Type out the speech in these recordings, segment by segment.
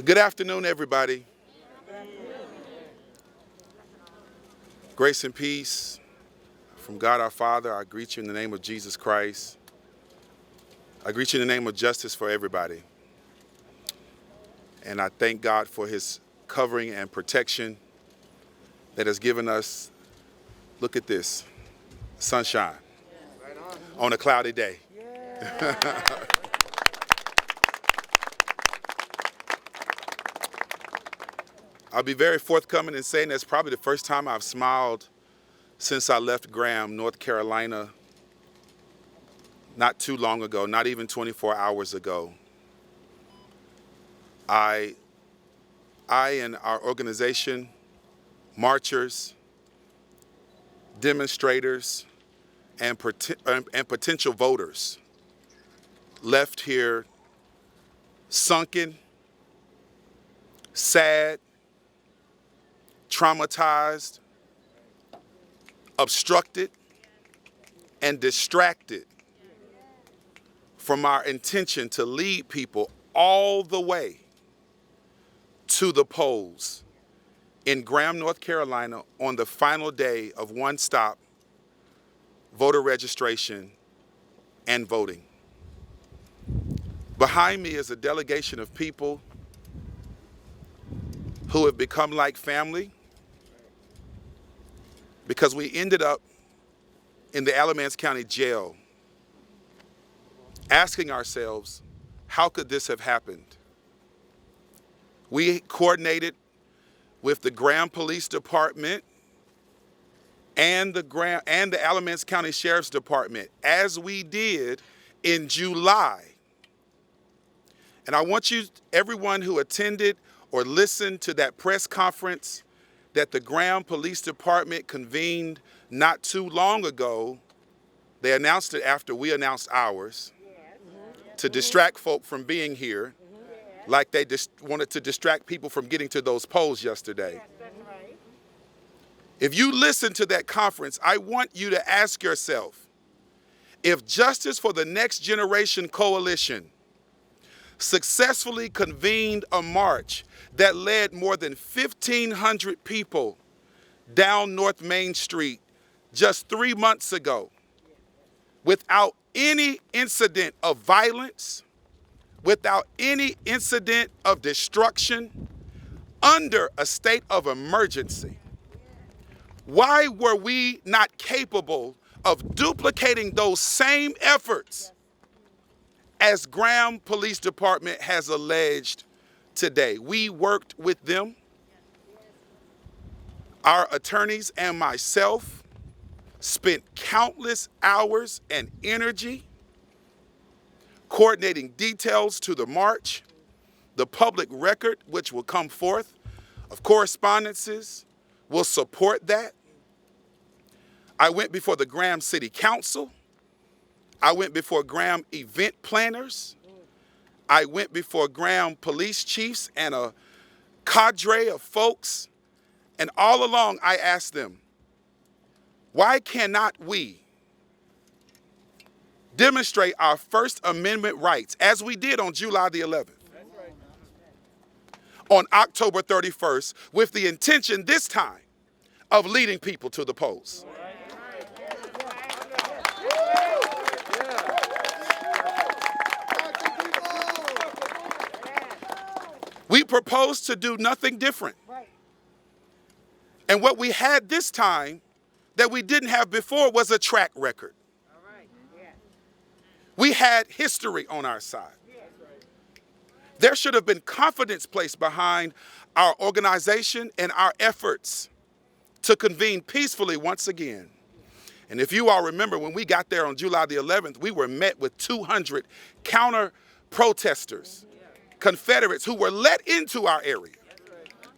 Good afternoon, everybody. Grace and peace from God our Father. I greet you in the name of Jesus Christ. I greet you in the name of justice for everybody. And I thank God for his covering and protection that has given us, look at this, sunshine on a cloudy day. I'll be very forthcoming in saying that's probably the first time I've smiled since I left Graham, North Carolina, not too long ago, not even 24 hours ago. I and our organization, marchers, demonstrators, and potential voters left here sunken, sad, traumatized, obstructed, and distracted from our intention to lead people all the way to the polls in Graham, North Carolina on the final day of one-stop voter registration and voting. Behind me is a delegation of people who have become like family because we ended up in the Alamance County Jail asking ourselves, how could this have happened? We coordinated with the Graham Police Department and the Alamance County Sheriff's Department, as we did in July. And I want you, everyone who attended or listened to that press conference that the Graham Police Department convened not too long ago, they announced it after we announced ours, to distract folk from being here, like they just wanted to distract people from getting to those polls yesterday. If you listen to that conference, I want you to ask yourself, if Justice for the Next Generation Coalition successfully convened a march that led more than 1,500 people down North Main Street just 3 months ago without any incident of violence, without any incident of destruction, under a state of emergency, why were we not capable of duplicating those same efforts as Graham Police Department has alleged today? We worked with them, our attorneys and myself spent countless hours and energy coordinating details to the march, the public record which will come forth of correspondences will support that. I went before the Graham City Council. I went before Graham event planners. I went before Graham police chiefs and a cadre of folks. And all along I asked them, why cannot we demonstrate our First Amendment rights as we did on July the 11th, on October 31st, with the intention this time of leading people to the polls? We proposed to do nothing different. And what we had this time that we didn't have before was a track record. We had history on our side. There should have been confidence placed behind our organization and our efforts to convene peacefully once again. And if you all remember, when we got there on July the 11th, we were met with 200 counter protesters, Confederates who were let into our area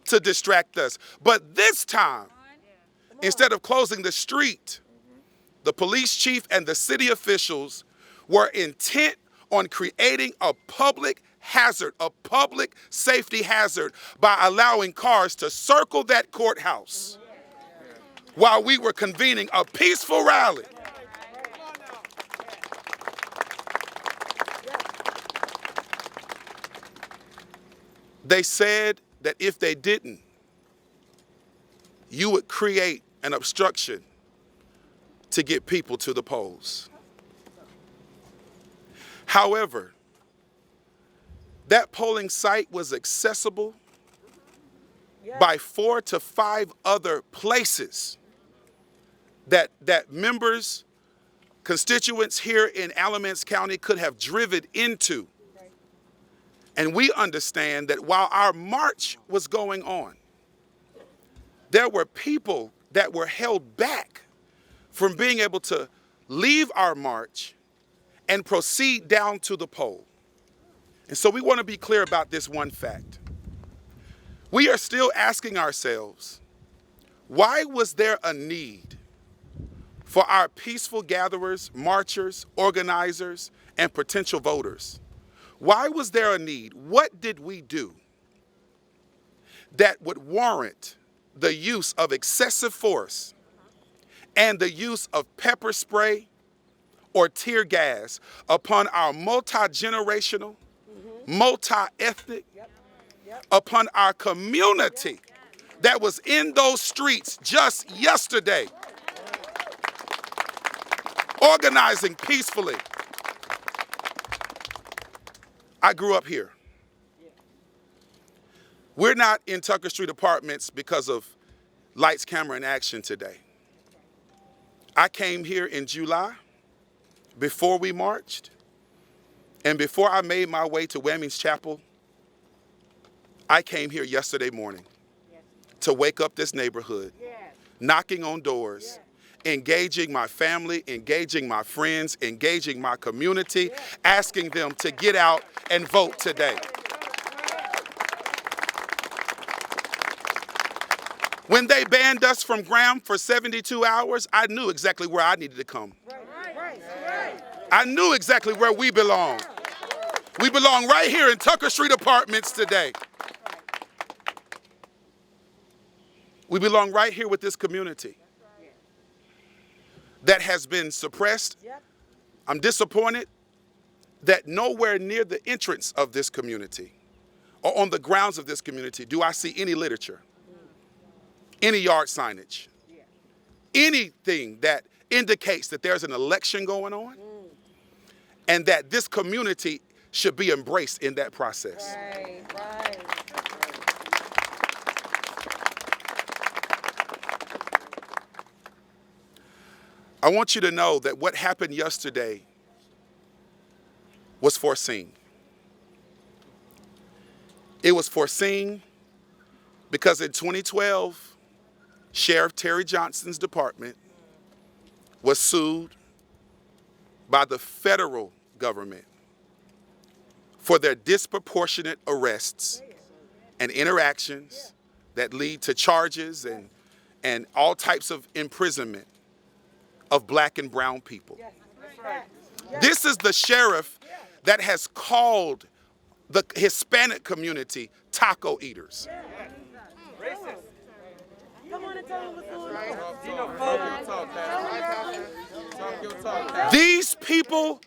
to distract us. But this time, instead of closing the street, the police chief and the city officials were intent on creating a public hazard, a public safety hazard, by allowing cars to circle that courthouse while we were convening a peaceful rally. They said that if they didn't, you would create an obstruction to get people to the polls. However, that polling site was accessible by 4 to 5 other places that members, constituents here in Alamance County could have driven into. And we understand that while our march was going on, there were people that were held back from being able to leave our march and proceed down to the poll. And so we want to be clear about this one fact. We are still asking ourselves, why was there a need for our peaceful gatherers, marchers, organizers, and potential voters? Why was there a need? What did we do that would warrant the use of excessive force and the use of pepper spray or tear gas upon our multi-generational, multi-ethnic, upon our community that was in those streets just yesterday, organizing peacefully? I grew up here. We're not in Tucker Street Apartments because of lights, camera, and action today. I came here in July before we marched, and before I made my way to Wemmings Chapel, I came here yesterday morning to wake up this neighborhood, knocking on doors, engaging my family, engaging my friends, engaging my community, asking them to get out and vote today. When they banned us from Graham for 72 hours, I knew exactly where I needed to come. I knew exactly where we belong. We belong right here in Tucker Street Apartments today. We belong right here with this community that has been suppressed. I'm disappointed that nowhere near the entrance of this community or on the grounds of this community do I see any literature, any yard signage, anything that indicates that there's an election going on and that this community should be embraced in that process. I want you to know that what happened yesterday was foreseen. It was foreseen because in 2012, Sheriff Terry Johnson's department was sued by the federal government for their disproportionate arrests and interactions that lead to charges and all types of imprisonment of black and brown people. This is the sheriff that has called the Hispanic community taco eaters. These people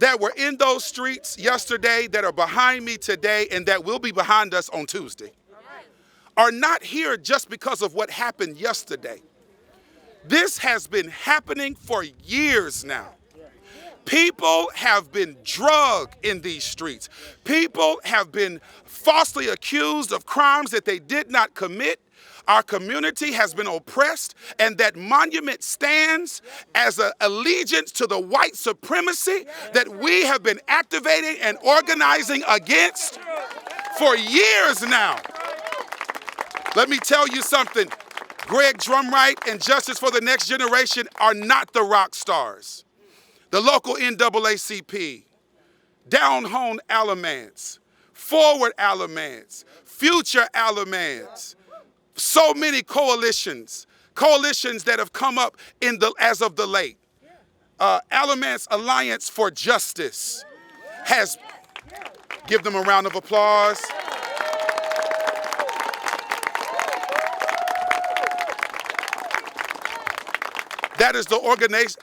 that were in those streets yesterday, that are behind me today, and that will be behind us on Tuesday, are not here just because of what happened yesterday. This has been happening for years now. People have been drugged in these streets. People have been falsely accused of crimes that they did not commit. Our community has been oppressed, and that monument stands as an allegiance to the white supremacy that we have been activating and organizing against for years now. Let me tell you something. Greg Drumwright and Justice for the Next Generation are not the rock stars. The local NAACP, Down Home Alamance, Forward Alamance, Future Alamance, so many coalitions that have come up as of the late. Alamance Alliance for Justice has, give them a round of applause. That is the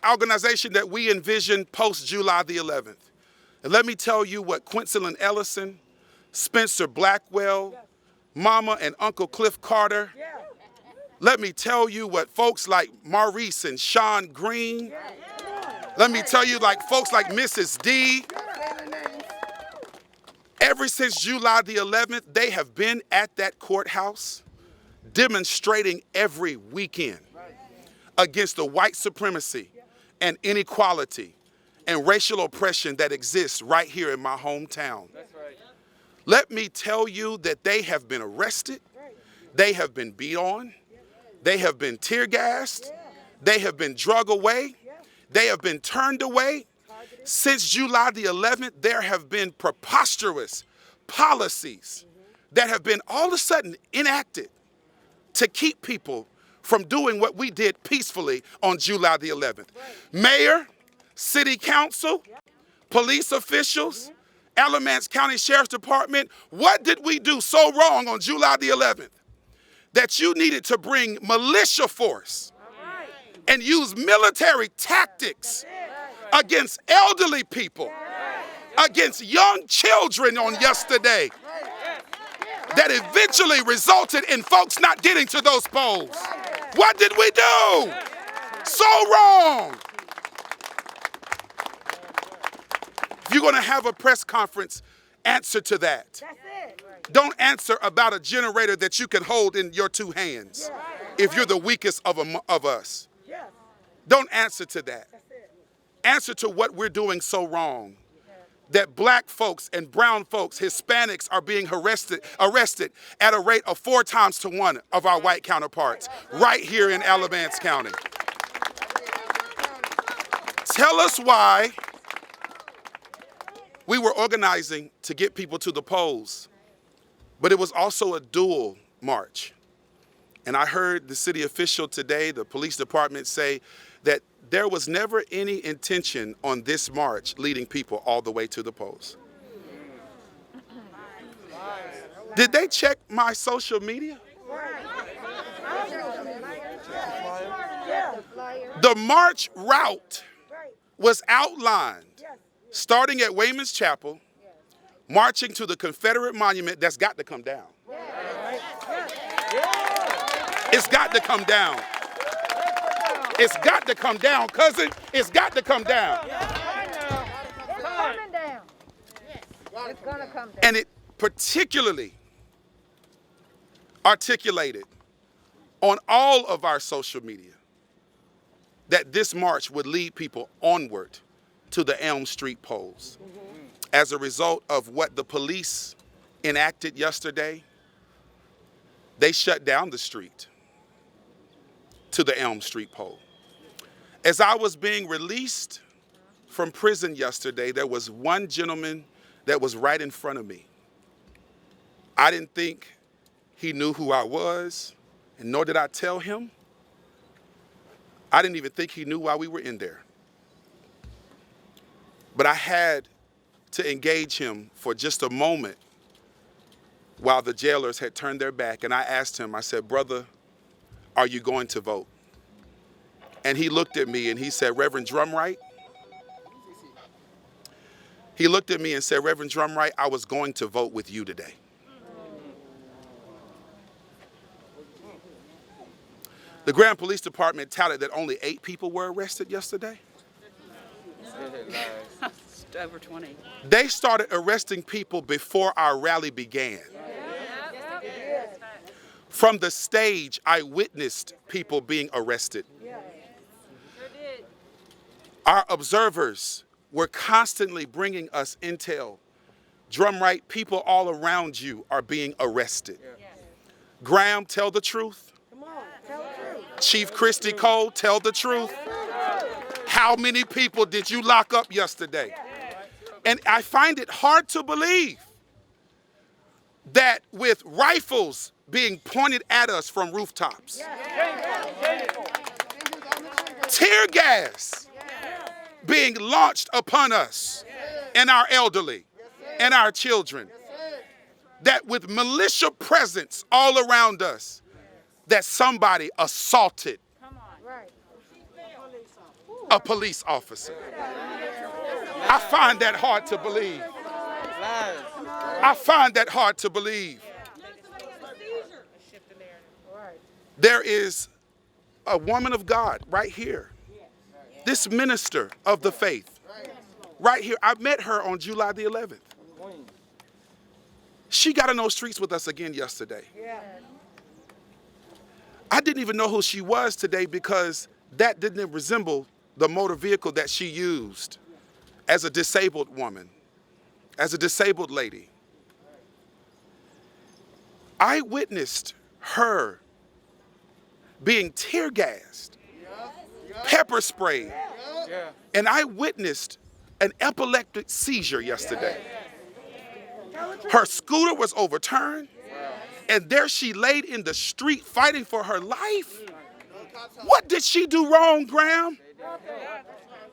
organization that we envision post-July the 11th. And let me tell you what Quincelin Ellison, Spencer Blackwell, Mama and Uncle Cliff Carter. Let me tell you what folks like Maurice and Sean Green. Let me tell you, like folks like Mrs. D. Ever since July the 11th, they have been at that courthouse demonstrating every weekend against the white supremacy and inequality and racial oppression that exists right here in my hometown. Let me tell you that they have been arrested, they have been beat on, they have been tear gassed, they have been drug away, they have been turned away. Since July the 11th, there have been preposterous policies that have been all of a sudden enacted to keep people from doing what we did peacefully on July the 11th. Mayor, city council, police officials, Alamance County Sheriff's Department, what did we do so wrong on July the 11th that you needed to bring militia force and use military tactics against elderly people, against young children on yesterday, that eventually resulted in folks not getting to those polls? What did we do so wrong? If you're going to have a press conference, answer to that. Don't answer about a generator that you can hold in your two hands if you're the weakest of us. Don't answer to that. Answer to what we're doing so wrong, that black folks and brown folks, Hispanics, are being arrested at a rate of 4 times to 1 of our white counterparts right here in Alamance County. Tell us why we were organizing to get people to the polls, but it was also a dual march. And I heard the city official today, the police department, say that there was never any intention on this march leading people all the way to the polls. Did they check my social media? The march route was outlined starting at Wayman's Chapel, marching to the Confederate monument. That's got to come down. It's got to come down. It's got to come down, cousin. It's got to come down. It's coming down. It's going to come down. And it particularly articulated on all of our social media that this march would lead people onward to the Elm Street polls. As a result of what the police enacted yesterday, they shut down the street to the Elm Street poll. As I was being released from prison yesterday, there was one gentleman that was right in front of me. I didn't think he knew who I was, and nor did I tell him. I didn't even think he knew why we were in there. But I had to engage him for just a moment while the jailers had turned their back. And I asked him, I said, "Brother, are you going to vote?" And he looked at me and he said, "Reverend Drumwright." He looked at me and said, "Reverend Drumwright, I was going to vote with you today." The Grand Police Department touted that only 8 people were arrested yesterday. Over 20. They started arresting people before our rally began. From the stage, I witnessed people being arrested. Our observers were constantly bringing us intel. Drumwright, people all around you are being arrested. Graham, tell the truth. Chief Christy Cole, tell the truth. How many people did you lock up yesterday? And I find it hard to believe that with rifles being pointed at us from rooftops, tear gas being launched upon us and our elderly and our children, that with militia presence all around us, that somebody assaulted a police officer. I find that hard to believe. I find that hard to believe. Right. There is a woman of God right here. This minister of the faith right here. I met her on July the 11th. She got in those streets with us again yesterday. Yeah. I didn't even know who she was today because that didn't resemble the motor vehicle that she used as a disabled woman, as a disabled lady. I witnessed her being tear gassed, pepper sprayed, and I witnessed an epileptic seizure yesterday. Her scooter was overturned, and there she laid in the street fighting for her life. What did she do wrong, Graham?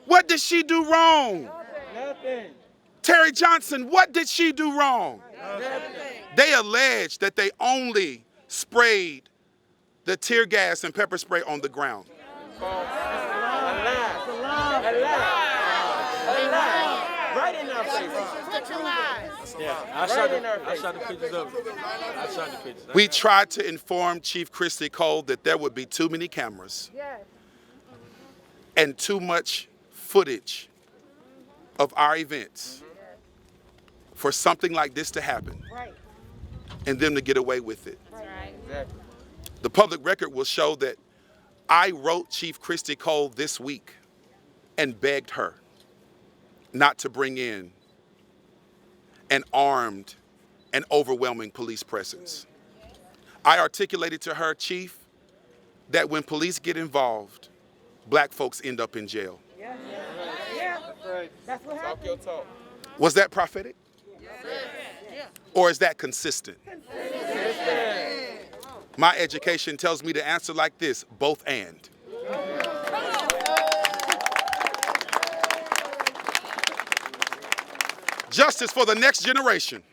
What did she do wrong? Nothing. Terry Johnson, what did she do wrong? They allege that they only sprayed the tear gas and pepper spray on the ground. Right in our face. Yeah, I shot the pictures of it. I shot the pictures. We tried to inform Chief Christy Cole that there would be too many cameras Yes. and too much footage of our events for something like this to happen Right. and them to get away with it. Exactly. The public record will show that I wrote Chief Christy Cole this week and begged her not to bring in an armed and overwhelming police presence. I articulated to her, Chief, that when police get involved, black folks end up in jail. Yeah. Yeah. That's what Talk happened. your talk. Was that prophetic? Or is that consistent? My education tells me to answer like this, both and. Justice for the next generation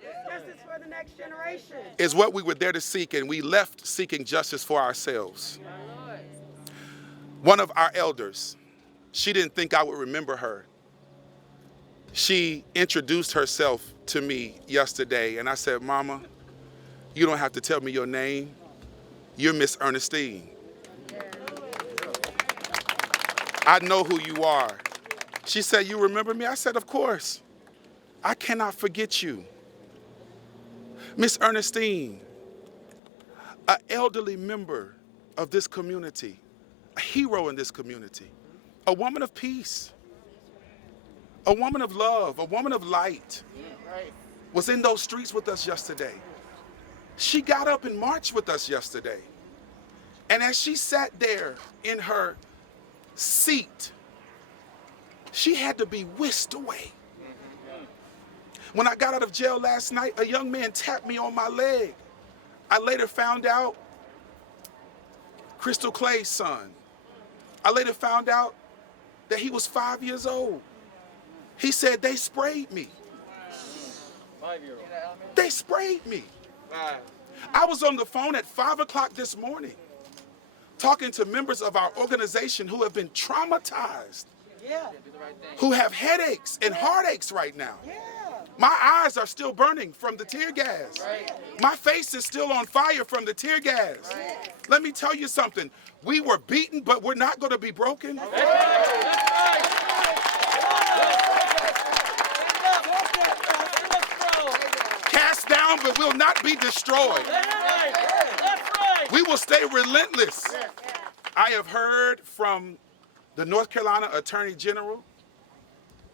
Justice for the next generation. is what we were there to seek, and we left seeking justice for ourselves. One of our elders, she didn't think I would remember her. She introduced herself to me yesterday, and I said, Mama, you don't have to tell me your name. You're Miss Ernestine. I know who you are. She said, you remember me? I said, of course. I cannot forget you. Miss Ernestine, an elderly member of this community, a hero in this community, a woman of peace, a woman of love, a woman of light, was in those streets with us yesterday. She got up and marched with us yesterday. And as she sat there in her seat, she had to be whisked away. When I got out of jail last night, a young man tapped me on my leg. I later found out Crystal Clay's son. I later found out that he was 5 years old. He said, they sprayed me. 5-year-old. They sprayed me. Wow. I was on the phone at 5 o'clock this morning talking to members of our organization who have been traumatized, Yeah. who have headaches and heartaches right now. Yeah. My eyes are still burning from the tear gas. My face is still on fire from the tear gas. Let me tell you something. We were beaten, but we're not going to be broken. Cast down, but will not be destroyed. We will stay relentless. I have heard from the North Carolina Attorney General,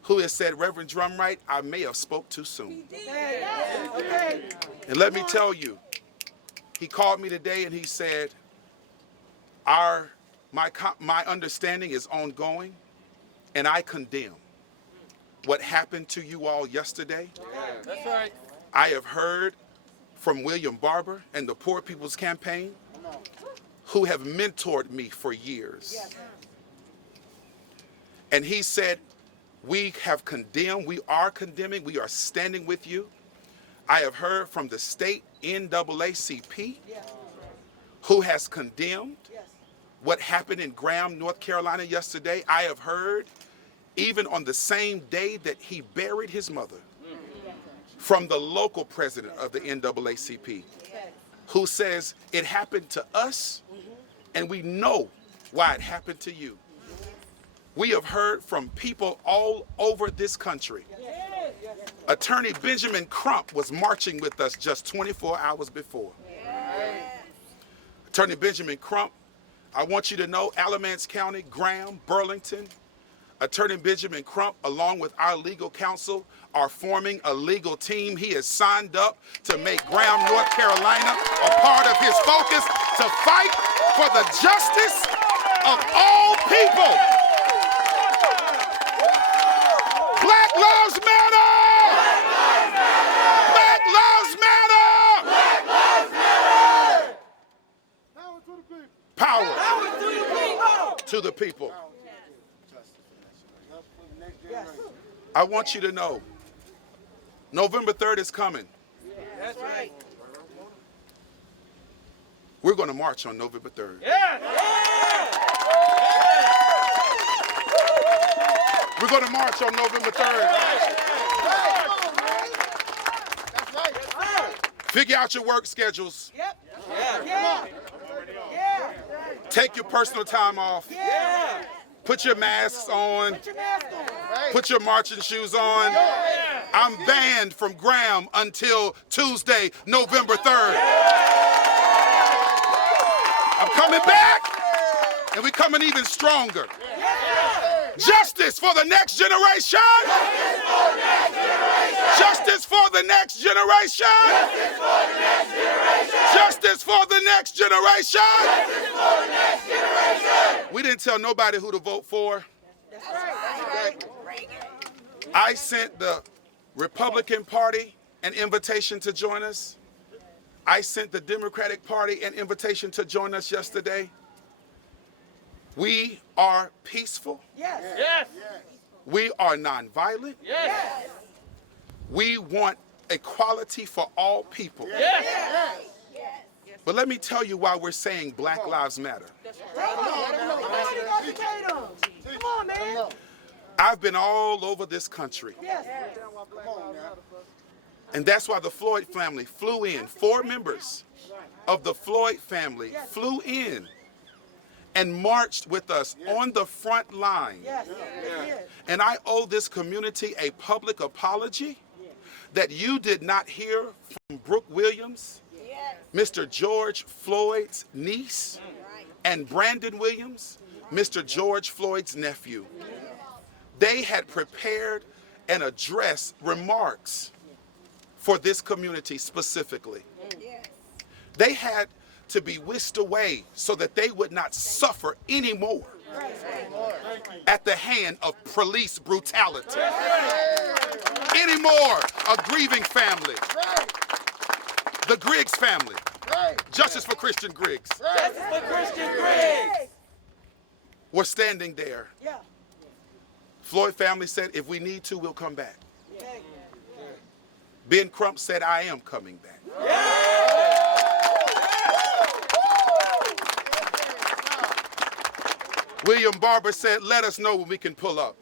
who has said, Reverend Drumwright, I may have spoke too soon. Okay. And let me tell you, he called me today and he said, my understanding is ongoing, and I condemn what happened to you all yesterday. That's right. I have heard from William Barber and the Poor People's Campaign, who have mentored me for years. And he said, we have condemned, we are condemning, we are standing with you. I have heard from the state NAACP, who has condemned what happened in Graham, North Carolina yesterday. I have heard, even on the same day that he buried his mother, from the local president of the NAACP, who says it happened to us and we know why it happened to you. We have heard from people all over this country. Attorney Benjamin Crump was marching with us just 24 hours before. Attorney Benjamin Crump, I want you to know Alamance County, Graham, Burlington, Attorney Benjamin Crump, along with our legal counsel, are forming a legal team. He has signed up to make Graham, North Carolina, a part of his focus to fight for the justice of all people. Black lives matter! Black lives matter! Black lives matter! Power to the people. Power to the people. I want you to know, November 3rd is coming. That's right. We're going to march on November 3rd. We're going to march on November 3rd. Figure out your work schedules. Take your personal time off. Put your masks on. Put your marching shoes on. I'm banned from Graham until Tuesday, November 3rd. I'm coming back, and we're coming even stronger. Justice for the next generation. Justice for the next generation. Justice for the next generation. We didn't tell nobody who to vote for. I sent the Republican Party an invitation to join us. I sent the Democratic Party an invitation to join us yesterday. We are peaceful. Yes. We are nonviolent. Yes. We want equality for all people. Yes. But let me tell you why we're saying Black Lives Matter. Come on, man. I've been all over this country. Yes. And that's why the Floyd family flew in. 4 members of the Floyd family flew in and marched with us on the front line. And I owe this community a public apology that you did not hear from Brooke Williams, Mr. George Floyd's niece, and Brandon Williams, Mr. George Floyd's nephew. They had prepared and addressed remarks for this community specifically. They had to be whisked away so that they would not suffer anymore at the hand of police brutality. Anymore, a grieving family. The Griggs family. Justice for Christian Griggs. Justice for Christian Griggs. We're standing there. Floyd family said, if we need to, we'll come back. Ben Crump said, I am coming back. William Barber said, let us know when we can pull up.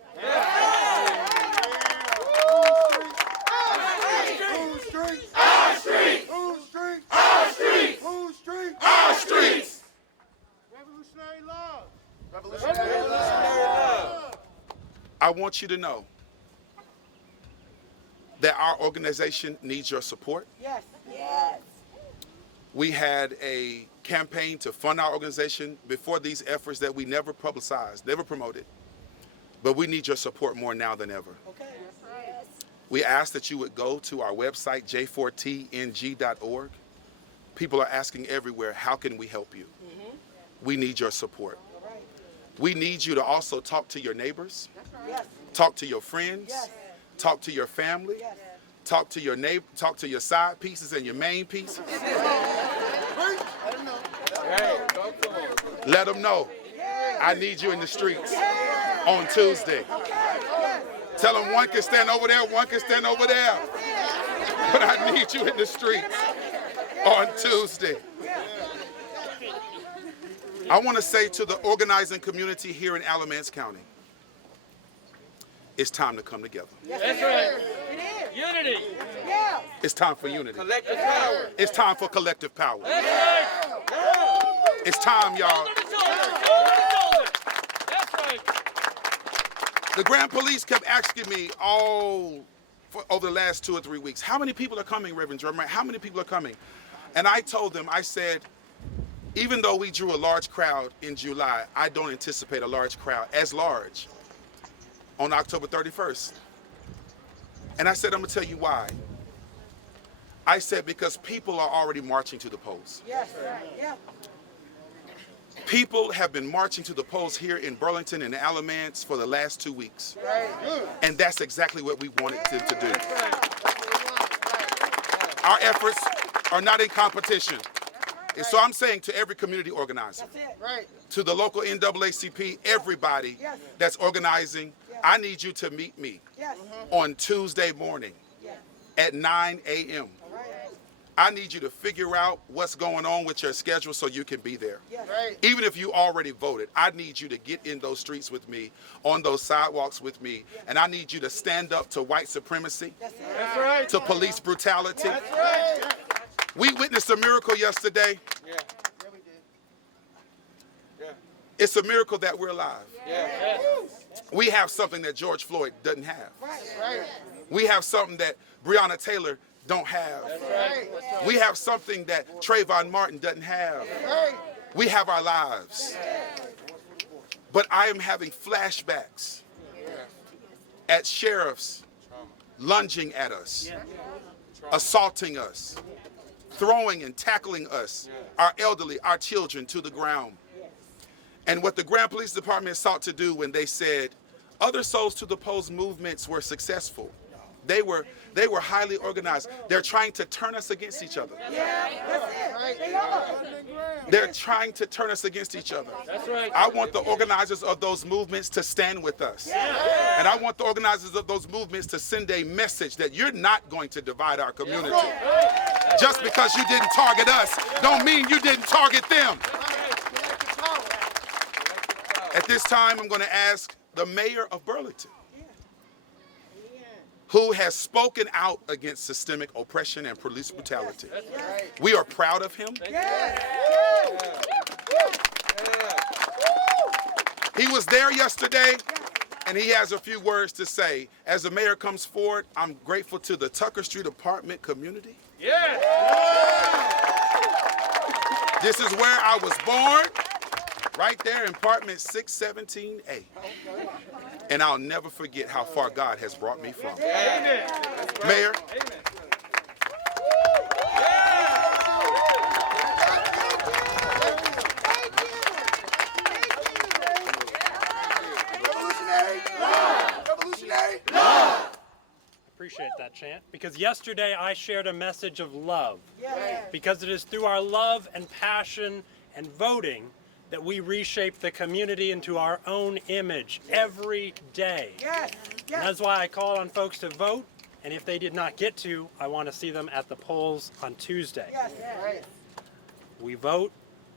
Our streets. Revolutionary love. Revolutionary love. I want you to know that our organization needs your support. Yes. We had a campaign to fund our organization before these efforts that we never publicized, never promoted. But we need your support more now than ever. Okay. We ask that you would go to our website, j4tng.org. People are asking everywhere, how can we help you? We need your support. We need you to also talk to your neighbors, talk to your friends, talk to your family, talk to your neighbor, talk to your side pieces and your main pieces. Let them know I need you in the streets on Tuesday. Tell them one can stand over there, one can stand over there. But I need you in the streets on Tuesday. I want to say to the organizing community here in Alamance County, it's time to come together. That's right. It is. Unity. Yeah. It's time for unity. Collective power. It's time for collective power. That's right. It's time, y'all. That's right. The Grand Police kept asking me over the last 2 or 3 weeks, how many people are coming, Reverend Drumwright? How many people are coming? And I told them, I said, even though we drew a large crowd in July, I don't anticipate a large crowd as large on October 31st. And I said, I'm gonna tell you why. I said, because people are already marching to the polls. Yes. Yeah. People have been marching to the polls here in Burlington and Alamance for the last 2 weeks. Right. And that's exactly what we wanted them to do. Our efforts are not in competition. And so I'm saying to every community organizer, That's it. Right. to the local NAACP, everybody Yes. that's organizing, I need you to meet me Yes. on Tuesday morning Yes. at 9 a.m. Right. I need you to figure out what's going on with your schedule so you can be there. Yes. Right. Even if you already voted, I need you to get in those streets with me, on those sidewalks with me, and I need you to stand up to white supremacy, That's it. That's right. to police brutality. That's right. We witnessed a miracle yesterday. Yeah. Yeah. It's a miracle that we're alive. Yeah. We have something that George Floyd doesn't have. Right. We have something that Breonna Taylor don't have. Right. We have something that Trayvon Martin doesn't have. Right. We have our lives. But I am having flashbacks at sheriffs lunging at us, assaulting us, throwing and tackling us, our elderly, our children to the ground. And what the Grand Police Department sought to do when they said other Souls to the Polls movements were successful, they were highly organized. They're trying to turn us against each other. Yeah. That's it. Right. They are. They're trying to turn us against each other. That's right. I want the organizers of those movements to stand with us. And I want the organizers of those movements to send a message that you're not going to divide our community. Just because you didn't target us don't mean you didn't target them. At this time, I'm going to ask the mayor of Burlington, who has spoken out against systemic oppression and police brutality. We are proud of him. He was there yesterday, and he has a few words to say. As the mayor comes forward, I'm grateful to the Tucker Street apartment community. Yeah. This is where I was born, right there in apartment 617A. And I'll never forget how far God has brought me from. Amen. Mayor, Amen. Appreciate that chant, because yesterday I shared a message of love, because it is through our love and passion and voting that we reshape the community into our own image every day. Yes. And that's why I call on folks to vote, and if they did not get to, I want to see them at the polls on Tuesday. Yes. Right. We vote,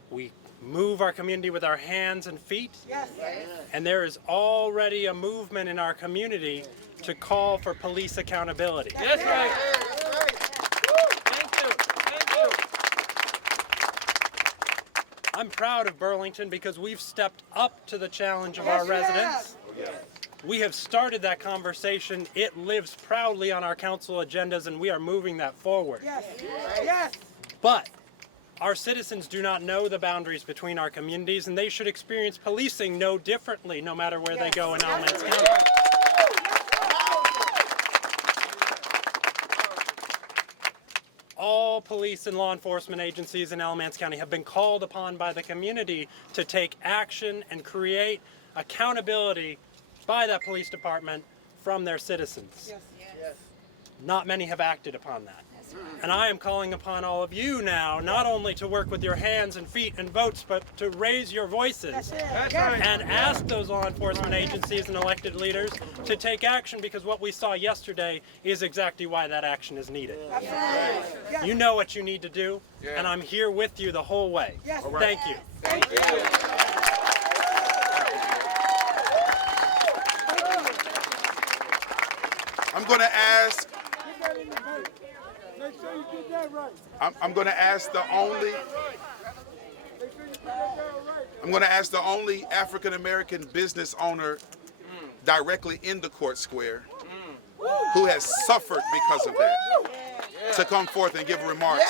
we move our community with our hands and feet, Yes. and there is already a movement in our community to call for police accountability. That's right. Thank you. Thank you. I'm proud of Burlington because we've stepped up to the challenge of our residents. We have started that conversation. It lives proudly on our council agendas, and we are moving that forward. Yes. Yes. But our citizens do not know the boundaries between our communities, and they should experience policing no differently no matter where they go in Alamance County. All police and law enforcement agencies in Alamance County have been called upon by the community to take action and create accountability by that police department from their citizens. Yes. Not many have acted upon that. And I am calling upon all of you now, not only to work with your hands and feet and votes, but to raise your voices That's right. and ask those law enforcement agencies and elected leaders to take action, because what we saw yesterday is exactly why that action is needed. Yes. You know what you need to do, and I'm here with you the whole way. Yes. Thank you. Thank you. I'm going to ask I'm going to ask the only African American business owner directly in the court square who has suffered because of that to come forth and give remarks.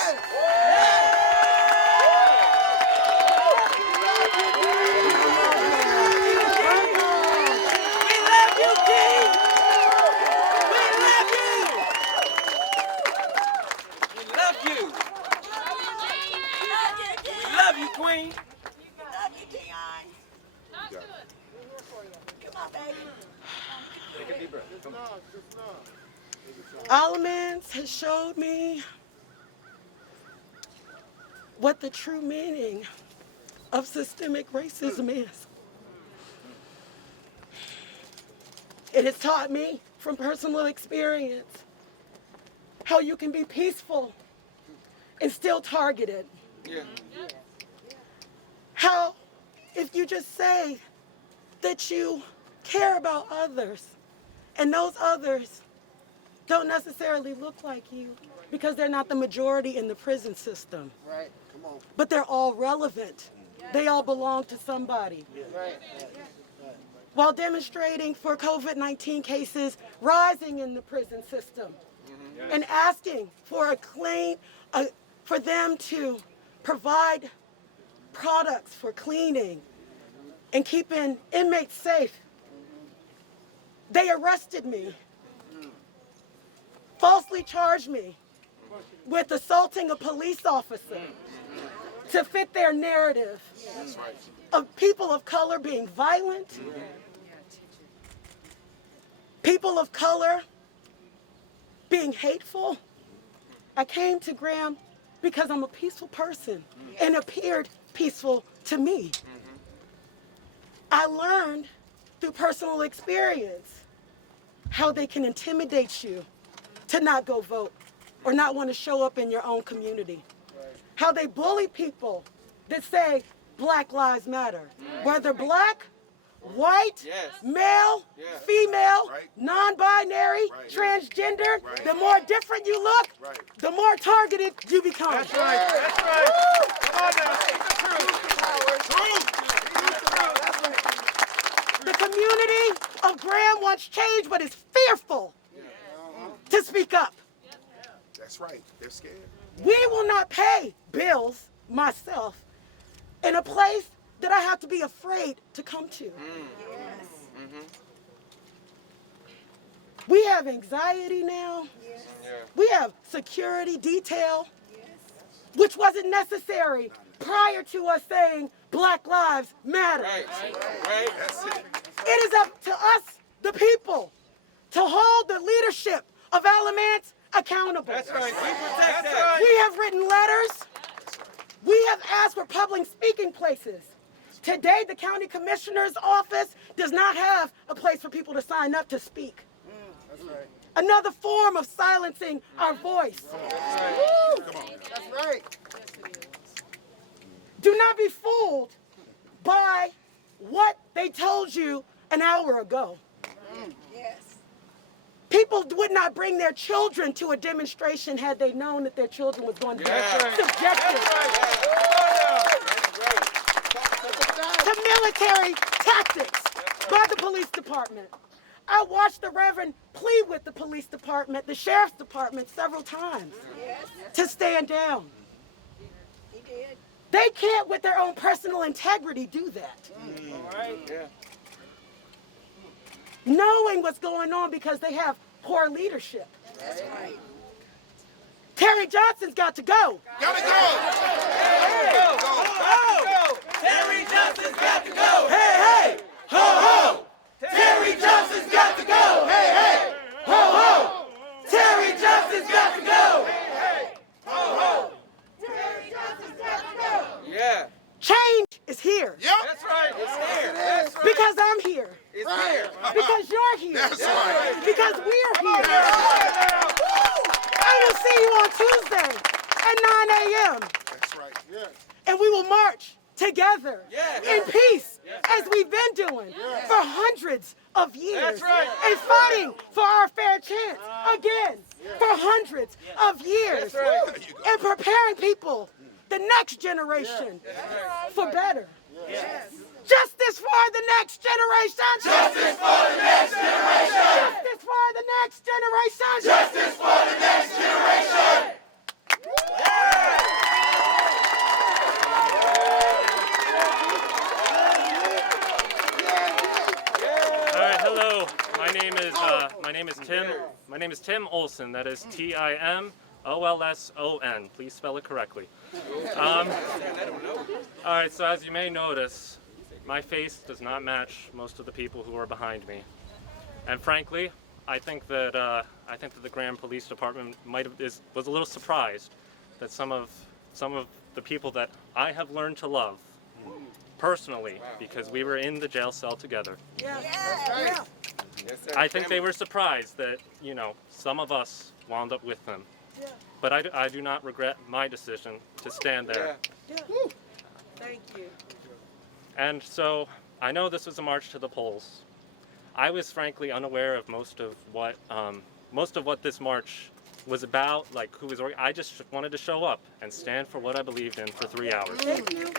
Queen. Love you, Dion. Come on, baby. Take a deep breath. Come on. Elements has showed me what the true meaning of systemic racism is. It has taught me from personal experience how you can be peaceful and still targeted. Yeah. How if you just say that you care about others and those others don't necessarily look like you because they're not the majority in the prison system. Right. Come on. But they're all relevant. They all belong to somebody. Right. While demonstrating for COVID-19 cases rising in the prison system and asking for for them to provide products for cleaning and keeping inmates safe. They arrested me, falsely charged me with assaulting a police officer to fit their narrative of people of color being violent, people of color being hateful. I came to Graham because I'm a peaceful person and appeared peaceful to me. I learned through personal experience how they can intimidate you to not go vote or not want to show up in your own community. How they bully people that say Black Lives Matter. Whether black, white, male, female, non-binary, transgender, the more different you look, the more targeted you become. That's right. That's right. Come on now. The community of Graham wants change, but is fearful to speak up. That's right. They're scared. We will not pay bills myself in a place that I have to be afraid to come to. We have anxiety now. We have security detail, which wasn't necessary prior to us saying Black Lives Matter. Right. That's it. It is up to us, the people, to hold the leadership of Alamance accountable. That's right. We protect that. We have written letters. We have asked for public speaking places. Today, the county commissioner's office does not have a place for people to sign up to speak. That's right. Another form of silencing our voice. That's right. Do not be fooled by what they told you an hour ago. Yes. People would not bring their children to a demonstration had they known that their children was going to be subjected to military tactics by the police department. I watched the Reverend plead with the police department, the sheriff's department several times to stand down. He did. They can't, with their own personal integrity, do that. Knowing what's going on because they have poor leadership. That's right. Terry Johnson's got to go. Gotta go. Terry Johnson's got to go. Hey, hey, ho, ho. Terry Johnson's got to go. Hey, hey, ho, ho. Terry Johnson's got to go. Terry Johnson's got to go. Yeah. Change is here. Yep. That's right. It's here. That's right. Because I'm here. It's here. Because you're here. That's right. Because we're here. I will see you on Tuesday at 9 a.m. That's right. And we will march together in peace as we've been doing for hundreds of years and fighting for our fair chance again for hundreds of years and preparing people, the next generation, for better. Justice for the next generation. Justice for the next generation. Justice for the next generation. Justice for the next generation. All right, hello. My name is Tim. My name is Tim Olson. That is TIMOLSON. Please spell it correctly. All right, so as you may notice, my face does not match most of the people who are behind me, and frankly, I think that the Graham Police Department was a little surprised that some of the people that I have learned to love personally, because we were in the jail cell together. I think they were surprised that, you know, some of us wound up with them. But I do not regret my decision to stand there. Thank you. And so I know this was a march to the polls. I was frankly unaware of most of what this march was about, like who was. I just wanted to show up and stand for what I believed in for 3 hours. Thank you.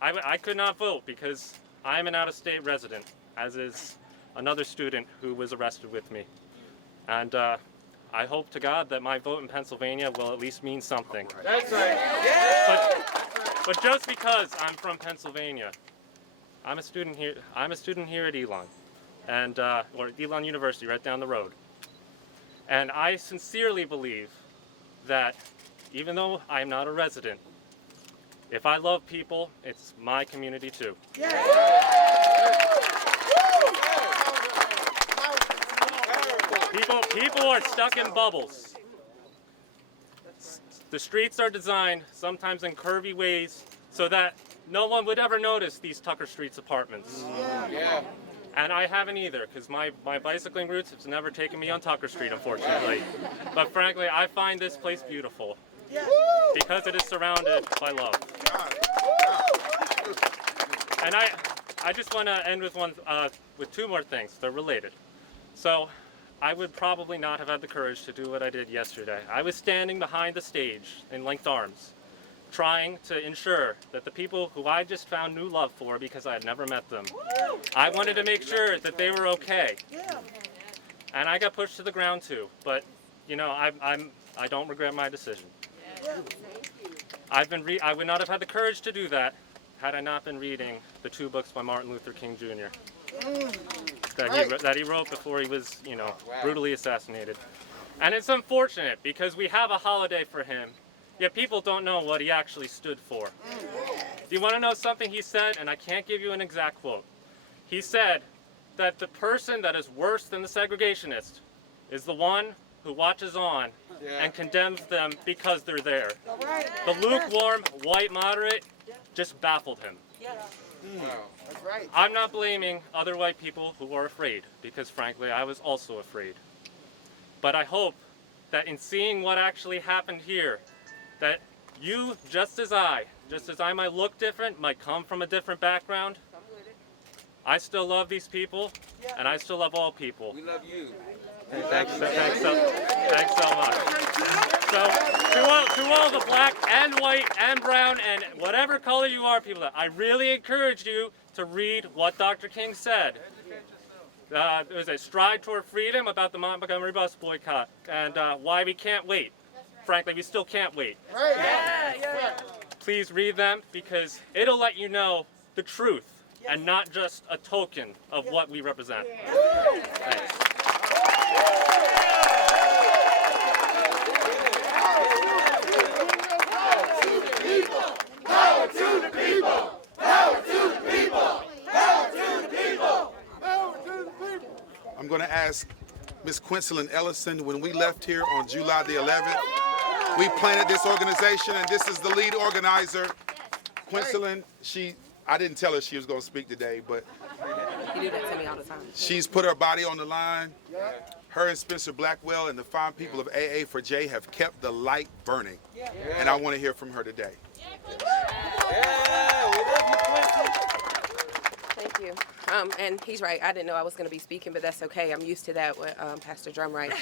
I could not vote because I am an out-of-state resident, as is another student who was arrested with me. And I hope to God that my vote in Pennsylvania will at least mean something. That's right. But just because I'm from Pennsylvania, I'm a student here at Elon, and or Elon University, right down the road. And I sincerely believe that even though I'm not a resident, if I love people, it's my community too. People are stuck in bubbles. The streets are designed sometimes in curvy ways so that no one would ever notice these Tucker Streets apartments. And I haven't either, because my bicycling routes have never taken me on Tucker Street, unfortunately. But frankly, I find this place beautiful because it is surrounded by love. And I just want to end with with two more things. They're related. So I would probably not have had the courage to do what I did yesterday. I was standing behind the stage in linked arms, trying to ensure that the people who I just found new love for because I had never met them, I wanted to make sure that they were okay. And I got pushed to the ground too, but you know, I don't regret my decision. I would not have had the courage to do that had I not been reading the 2 books by Martin Luther King Jr. that he wrote before he was, you know, brutally assassinated. And it's unfortunate because we have a holiday for him, yet people don't know what he actually stood for. Do you want to know something he said? And I can't give you an exact quote. He said that the person that is worse than the segregationist is the one who watches on and condemns them because they're there. The lukewarm, white moderate just baffled him. That's right. I'm not blaming other white people who are afraid, because frankly, I was also afraid. But I hope that in seeing what actually happened here, that you, just as I might look different, might come from a different background, I still love these people, and I still love all people. We love you. Thanks so much. So, to all the black and white and brown and whatever color you are, people, I really encourage you to read what Dr. King said. There was a stride toward freedom about the Montgomery bus boycott and why we can't wait. Frankly, we still can't wait. Please read them because it'll let you know the truth and not just a token of what we represent. Thanks. I'm going to ask Ms. Quincelyn Ellison, when we left here on July the 11th, we planted this organization, and this is the lead organizer. Quincelyn, I didn't tell her she was going to speak today, but You do that to me all the time. she's put her body on the line. Her and Spencer Blackwell and the fine people of AA for J have kept the light burning. And I want to hear from her today. Yeah, we love you, Quincy. Thank you. And he's right. I didn't know I was going to be speaking, but that's okay. I'm used to that with Pastor Drumwright.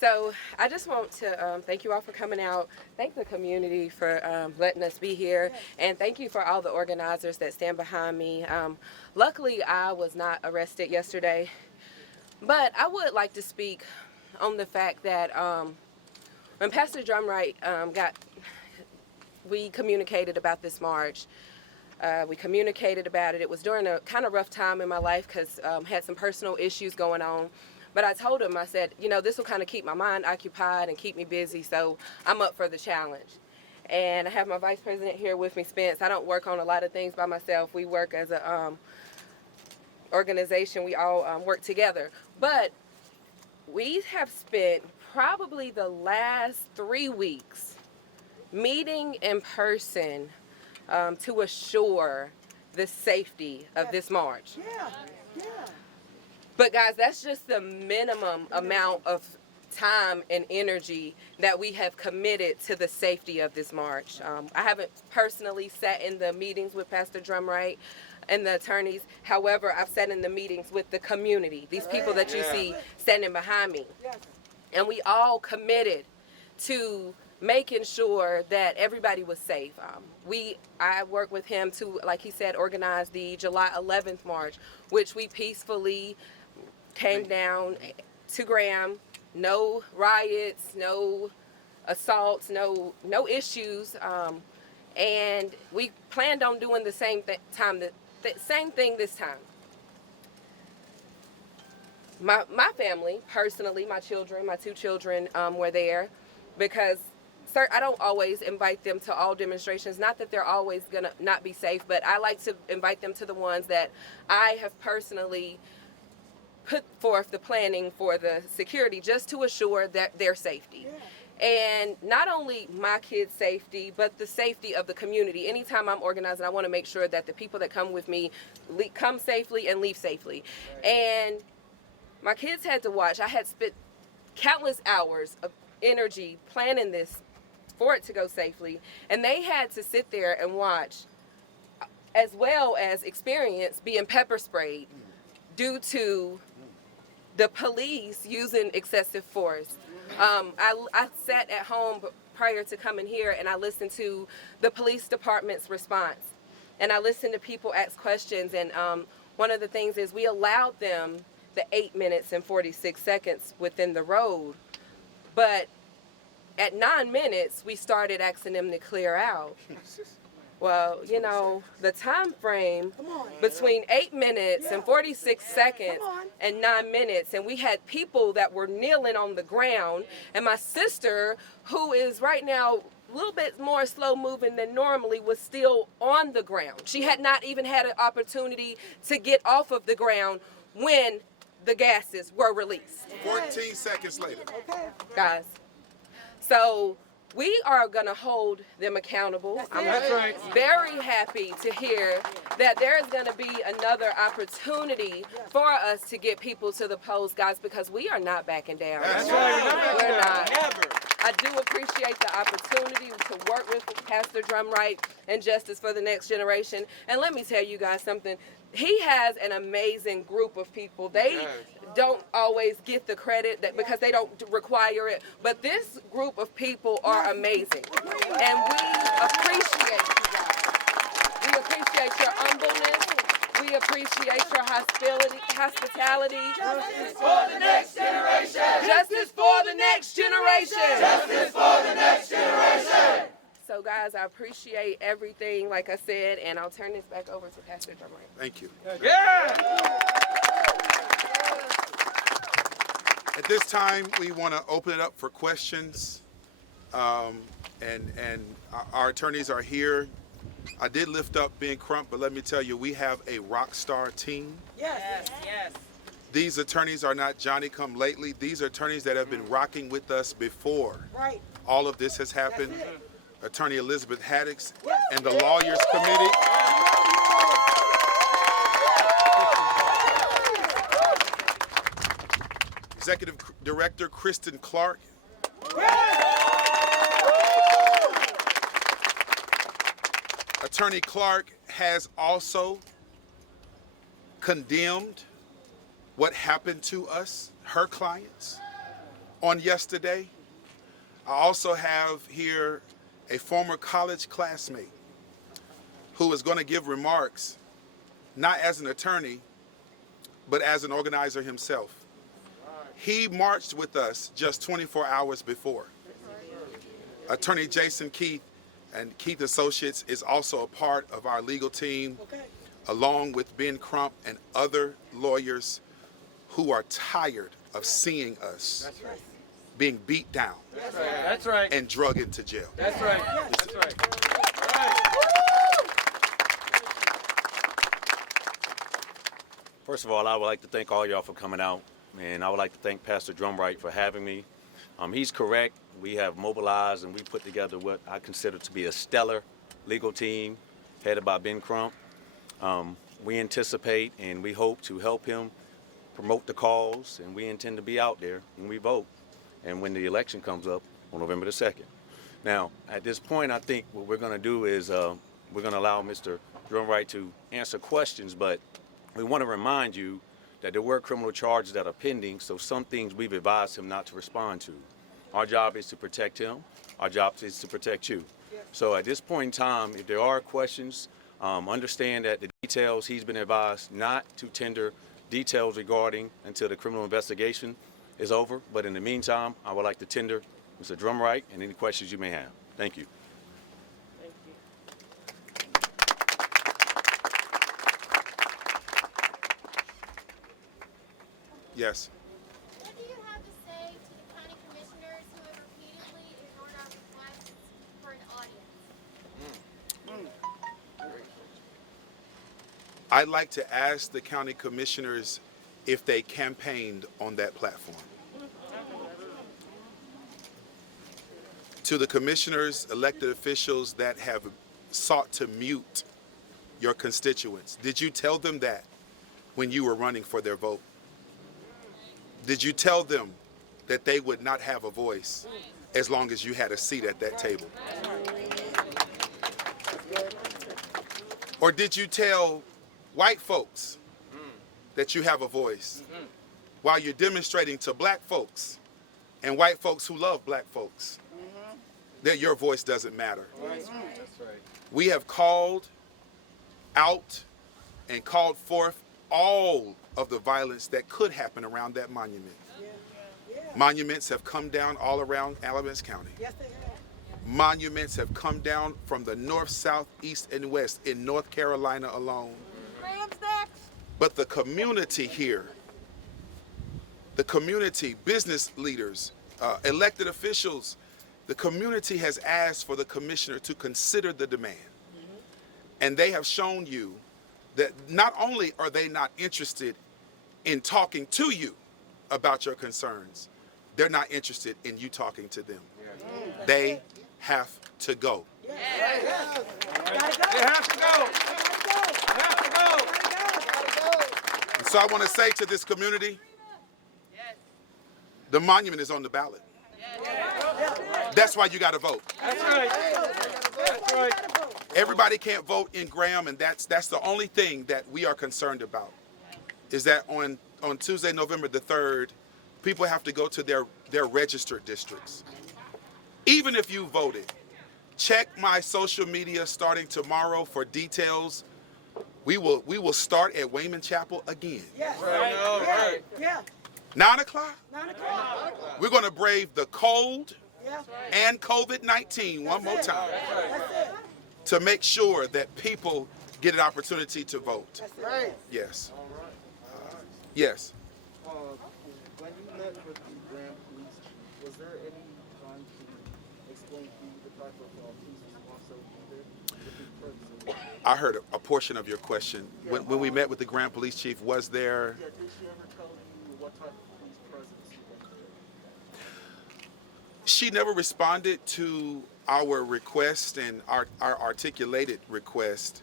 So I just want to thank you all for coming out. Thank the community for letting us be here. And thank you for all the organizers that stand behind me. Luckily, I was not arrested yesterday. But I would like to speak on the fact that when Pastor Drumwright we communicated about this march. We communicated about it. It was during a kind of rough time in my life because I had some personal issues going on. But I told him, I said, you know, this will kind of keep my mind occupied and keep me busy, so I'm up for the challenge. And I have my vice president here with me, Spence. I don't work on a lot of things by myself. We work as a organization. We all work together. But we have spent probably the last 3 weeks meeting in person to assure the safety of this march. But guys, that's just the minimum amount of time and energy that we have committed to the safety of this march. I haven't personally sat in the meetings with Pastor Drumwright and the attorneys. However, I've sat in the meetings with the community, these people that you see standing behind me. And we all committed to making sure that everybody was safe. I worked with him to, like he said, organize the July 11th march, which we peacefully came down to Graham. No riots, no assaults, no issues, and we planned on doing the same same thing this time. My family, personally, my children, my 2 children were there because I don't always invite them to all demonstrations. Not that they're always going to not be safe, but I like to invite them to the ones that I have personally put forth the planning for the security just to assure that their safety. And not only my kids' safety, but the safety of the community. Anytime I'm organizing, I want to make sure that the people that come with me come safely and leave safely. And my kids had to watch. I had spent countless hours of energy planning this for it to go safely, and they had to sit there and watch, as well as experience being pepper sprayed due to the police using excessive force. I sat at home prior to coming here and I listened to the police department's response, and I listened to people ask questions, and one of the things is we allowed them the 8 minutes and 46 seconds within the road, but at 9 minutes, we started asking them to clear out. Well, you know, the time frame between 8 minutes and 46 seconds and 9 minutes, and we had people that were kneeling on the ground, and my sister, who is right now a little bit more slow moving than normally, was still on the ground. She had not even had an opportunity to get off of the ground when the gases were released. 14 seconds later. Guys. So we are going to hold them accountable. I'm very happy to hear that there is going to be another opportunity for us to get people to the polls, guys, because we are not backing down. That's right. We're not. Never. I do appreciate the opportunity to work with Pastor Drumwright and Justice for the Next Generation. And let me tell you guys something. He has an amazing group of people. They don't always get the credit because they don't require it, but this group of people are amazing, and we appreciate you guys. We appreciate your humbleness. We appreciate your hospitality. Justice for the next generation. Justice for the next generation. Justice for the next generation. So guys, I appreciate everything, like I said, and I'll turn this back over to Pastor Drumwright. Thank you. Yeah. At this time, we want to open it up for questions, and our attorneys are here. I did lift up Ben Crump, but let me tell you, we have a rock star team. Yes. These attorneys are not Johnny-come-lately. These are attorneys that have been rocking with us before Right. all of this has happened. Attorney Elizabeth Haddix and the Lawyers Committee. Executive Director Kristen Clark. Attorney Clark has also condemned what happened to us, her clients, on yesterday. I also have here a former college classmate who is going to give remarks, not as an attorney, but as an organizer himself. He marched with us just 24 hours before. Attorney Jason Keith and Keith Associates is also a part of our legal team, along with Ben Crump and other lawyers who are tired of seeing us being beat down That's right. and drug into jail. That's right. That's right. First of all, I would like to thank all y'all for coming out, and I would like to thank Pastor Drumwright for having me. He's correct. We have mobilized and we put together what I consider to be a stellar legal team headed by Ben Crump. We anticipate and we hope to help him promote the cause, and we intend to be out there when we vote and when the election comes up on November the 2nd. Now, at this point, I think what we're going to do is we're going to allow Mr. Drumwright to answer questions, but we want to remind you that there were criminal charges that are pending, so some things we've advised him not to respond to. Our job is to protect him. Our job is to protect you. So at this point in time, if there are questions, understand that the details, he's been advised not to tender details regarding until the criminal investigation is over. But in the meantime, I would like to tender Mr. Drumwright and any questions you may have. Thank you. Yes. What do you have to say to the county commissioners who have repeatedly ignored our requests for an audience? I'd like to ask the county commissioners if they campaigned on that platform. To the commissioners, elected officials that have sought to mute your constituents, did you tell them that when you were running for their vote? Did you tell them that they would not have a voice as long as you had a seat at that table? Or did you tell white folks that you have a voice while you're demonstrating to black folks and white folks who love black folks that your voice doesn't matter? We have called out and called forth all of the violence that could happen around that monument. Monuments have come down all around Alamance County. Yes, they have. Monuments have come down from the north, south, east, and west in North Carolina alone. But the community here, the community, business leaders, elected officials, the community has asked for the commissioner to consider the demand. And they have shown you that not only are they not interested in talking to you about your concerns, they're not interested in you talking to them. They have to go. They have to go. They have to go. And so I want to say to this community, the monument is on the ballot. That's why you got to vote. That's right. That's right. Everybody can't vote in Graham, and that's the only thing that we are concerned about, is that on Tuesday, November the 3rd, people have to go to their registered districts. Even if you voted, check my social media starting tomorrow for details. We will start at Wayman Chapel again. Yes. Right. Yeah. 9 o'clock. 9 o'clock. We're going to brave the cold Yeah. and COVID-19 one more time That's it. to make sure that people get an opportunity to vote. That's it. Yes. Yes. When you met with the Grand Police Chief, was there any time to explain to you the type of police response that would be there? I heard a portion of your question. When we met with the Grand Police Chief, was there... Yeah, did she ever tell you what type of police presence you wanted? She never responded to our request and our articulated request,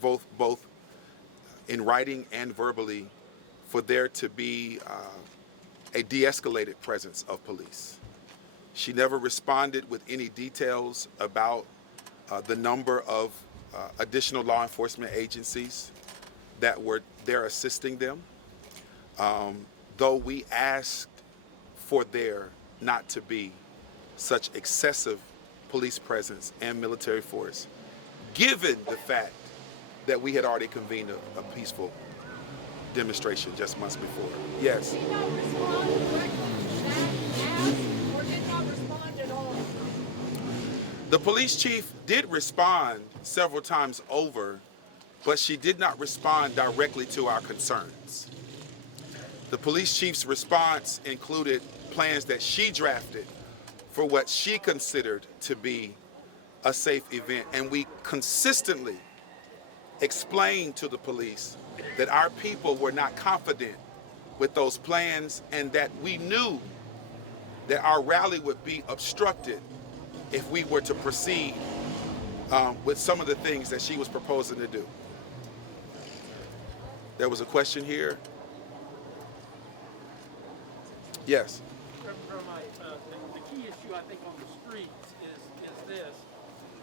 both in writing and verbally, for there to be a de-escalated presence of police. She never responded with any details about the number of additional law enforcement agencies that were there assisting them. Though we asked for there not to be such excessive police presence and military force, given the fact that we had already convened a peaceful demonstration just months before. Yes. Did not respond directly to that, or did not respond at all? The police chief did respond several times over, but she did not respond directly to our concerns. The police chief's response included plans that she drafted for what she considered to be a safe event, and we consistently explained to the police that our people were not confident with those plans and that we knew that our rally would be obstructed if we were to proceed with some of the things that she was proposing to do. There was a question here. Yes. The key issue, I think, on the streets is this.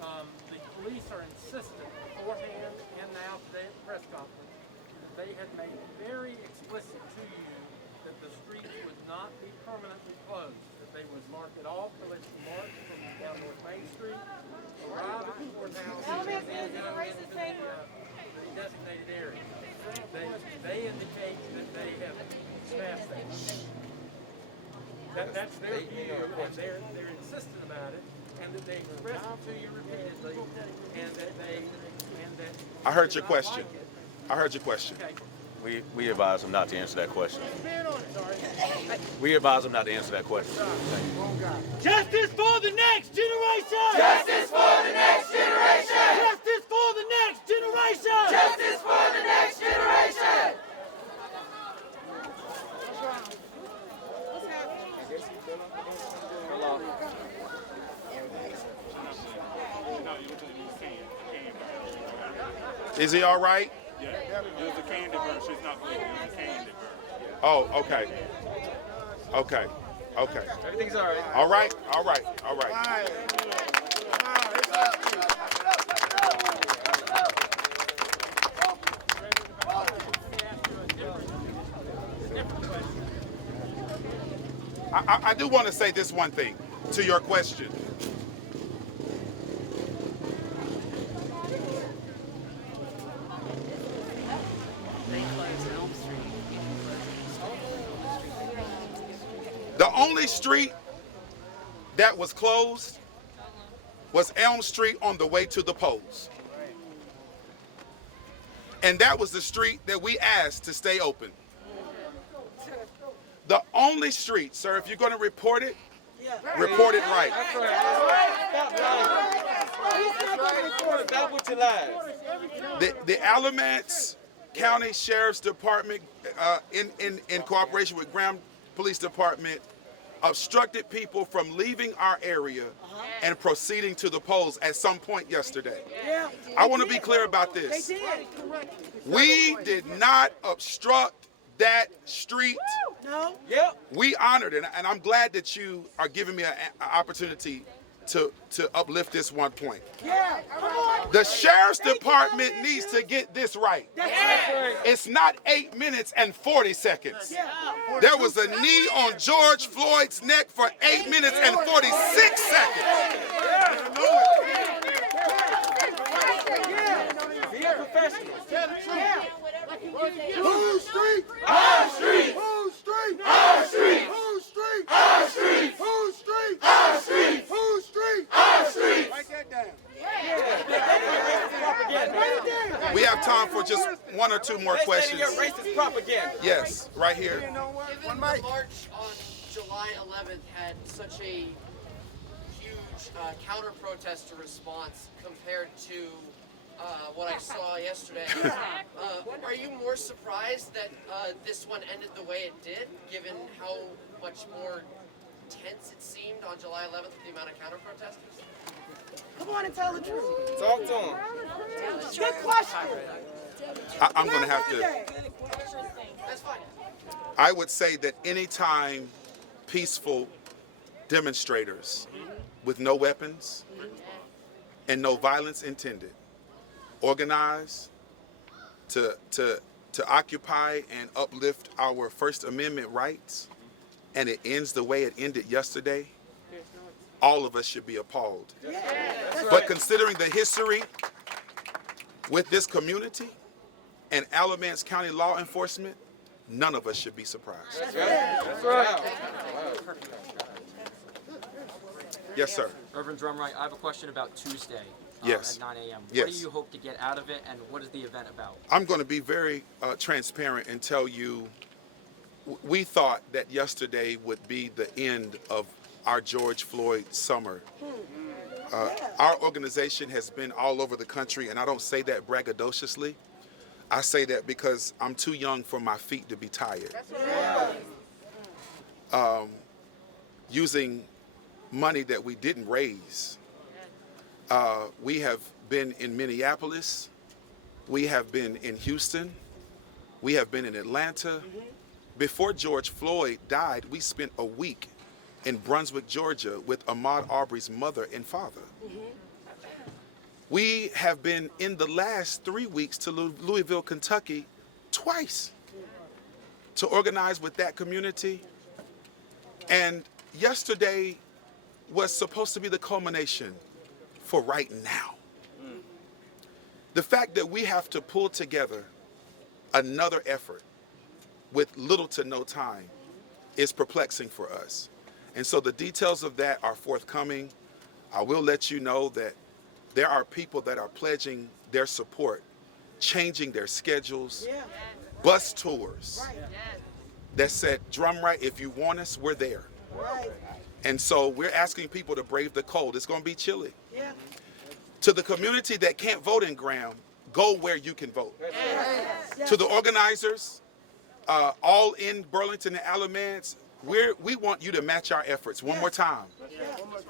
The police are insistent beforehand and now today at the press conference that they had made very explicit to you that the streets would not be permanently closed, that they would mark it off so that you march from down North Main Street, arrive at the courthouse, and then go into the designated area. They indicate that they have passed that. That's their view, and they're insistent about it, and that they express it to you repeatedly, and that I heard your question. I heard your question. We advise them not to answer that question. We advise them not to answer that question. Justice for the next generation! Justice for the next generation! Justice for the next generation! Justice for the next generation! Is he all right? Yeah, it was a candy verse. It's not believing. It was a candy verse. Oh, okay. Okay. Okay. Everything's all right. All right. All right. All right. I do want to say this one thing to your question. The only street that was closed was Elm Street on the way to the polls. And that was the street that we asked to stay open. The only street, sir, if you're going to report it, report it right. The Alamance County Sheriff's Department, in cooperation with Graham Police Department, obstructed people from leaving our area and proceeding to the polls at some point yesterday. I want to be clear about this. We did not obstruct that street. No. Yep. We honored it, and I'm glad that you are giving me an opportunity to uplift this one point. Yeah. Come on. The Sheriff's Department needs to get this right. It's not 8 minutes and 40 seconds. There was a knee on George Floyd's neck for 8 minutes and 46 seconds. Be a professional. Whose street? Our street! Whose street? Our street! Whose street? Our street! Whose street? Our street! Whose street? Our street! Write that down. We have time for just one or two more questions. Racist propaganda. Yes, right here. Given the march on July 11th had such a huge counter-protester response compared to what I saw yesterday, are you more surprised that this one ended the way it did, given how much more tense it seemed on July 11th with the amount of counter-protesters? Come on and tell the truth. Talk to him. Good question. I'm going to have to. That's fine. I would say that anytime peaceful demonstrators with no weapons and no violence intended organize, to occupy and uplift our First Amendment rights, and it ends the way it ended yesterday, all of us should be appalled. But considering the history with this community and Alamance County law enforcement, none of us should be surprised. That's right. Yes, sir. Reverend Drumwright, I have a question about Tuesday Yes. at 9 a.m. Yes. What do you hope to get out of it, and what is the event about? I'm going to be very transparent and tell you, we thought that yesterday would be the end of our George Floyd summer. Our organization has been all over the country, and I don't say that braggadociously. I say that because I'm too young for my feet to be tired. Using money that we didn't raise. We have been in Minneapolis. We have been in Houston. We have been in Atlanta. Before George Floyd died, we spent a week in Brunswick, Georgia with Ahmaud Arbery's mother and father. We have been in the last 3 weeks to Louisville, Kentucky twice to organize with that community. And yesterday was supposed to be the culmination for right now. The fact that we have to pull together another effort with little to no time is perplexing for us. And so the details of that are forthcoming. I will let you know that there are people that are pledging their support, changing their schedules, bus tours that said, Drumwright, if you want us, we're there. And so we're asking people to brave the cold. It's going to be chilly. To the community that can't vote in Graham, go where you can vote. To the organizers, all in Burlington and Alamance, we want you to match our efforts one more time.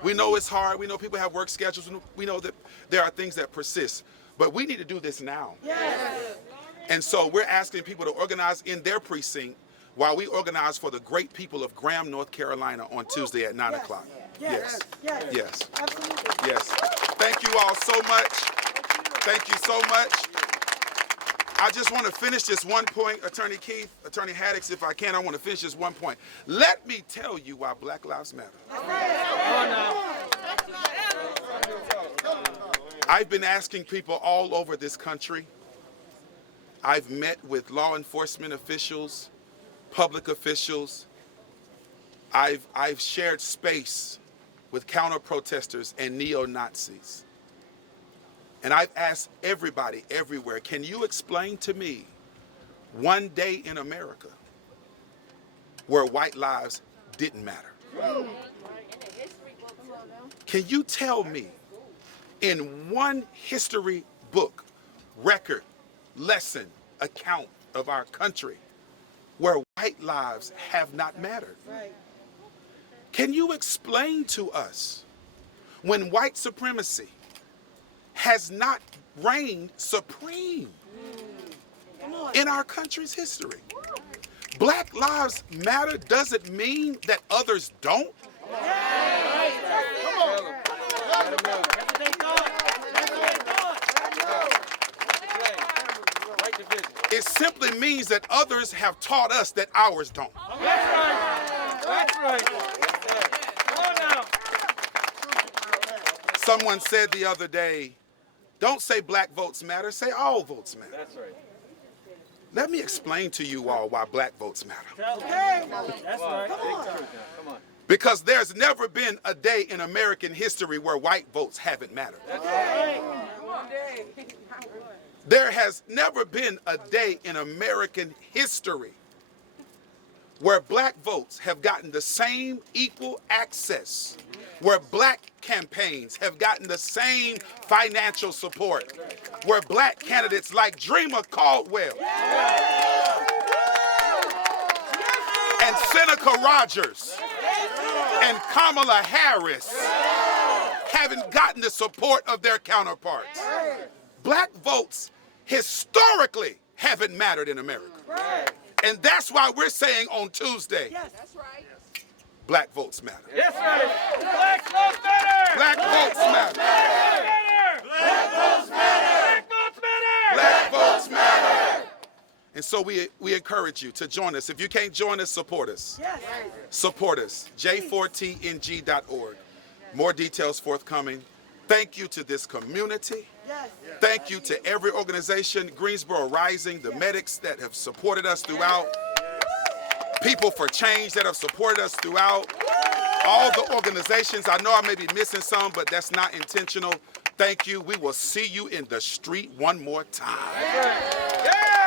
We know it's hard. We know people have work schedules. We know that there are things that persist. But we need to do this now. And so we're asking people to organize in their precinct while we organize for the great people of Graham, North Carolina on Tuesday at 9 o'clock. Yes. Absolutely. Yes. Thank you all so much. Thank you so much. I just want to finish this one point, Attorney Keith, Attorney Haddix, if I can, I want to finish this one point. Let me tell you why Black Lives Matter. I've been asking people all over this country. I've met with law enforcement officials, public officials. I've shared space with counter-protesters and neo-Nazis. And I've asked everybody everywhere, can you explain to me one day in America where white lives didn't matter? Can you tell me in one history book, record, lesson, account of our country where white lives have not mattered? Can you explain to us when white supremacy has not reigned supreme in our country's history? Black Lives Matter doesn't mean that others don't. It simply means that others have taught us that ours don't. That's right. Someone said the other day, don't say black votes matter, say all votes matter. That's right. Let me explain to you all why black votes matter. That's right. Come on. Because there's never been a day in American history where white votes haven't mattered. That's right. There has never been a day in American history where black votes have gotten the same equal access, where black campaigns have gotten the same financial support, where black candidates like Dreamer Caldwell and Seneca Rogers and Kamala Harris haven't gotten the support of their counterparts. Black votes historically haven't mattered in America. And that's why we're saying on Tuesday, black votes matter. Yes, right. Black votes matter. Black votes matter. Black votes matter. Black votes matter. so we encourage you to join us. If you can't join us, support us. Yes. Support us. j4tng.org. More details forthcoming. Thank you to this community. Yes. Thank you to every organization, Greensboro Rising, the medics that have supported us throughout, People for Change that have supported us throughout, all the organizations. I know I may be missing some, but that's not intentional. Thank you. We will see you in the street one more time. Yeah.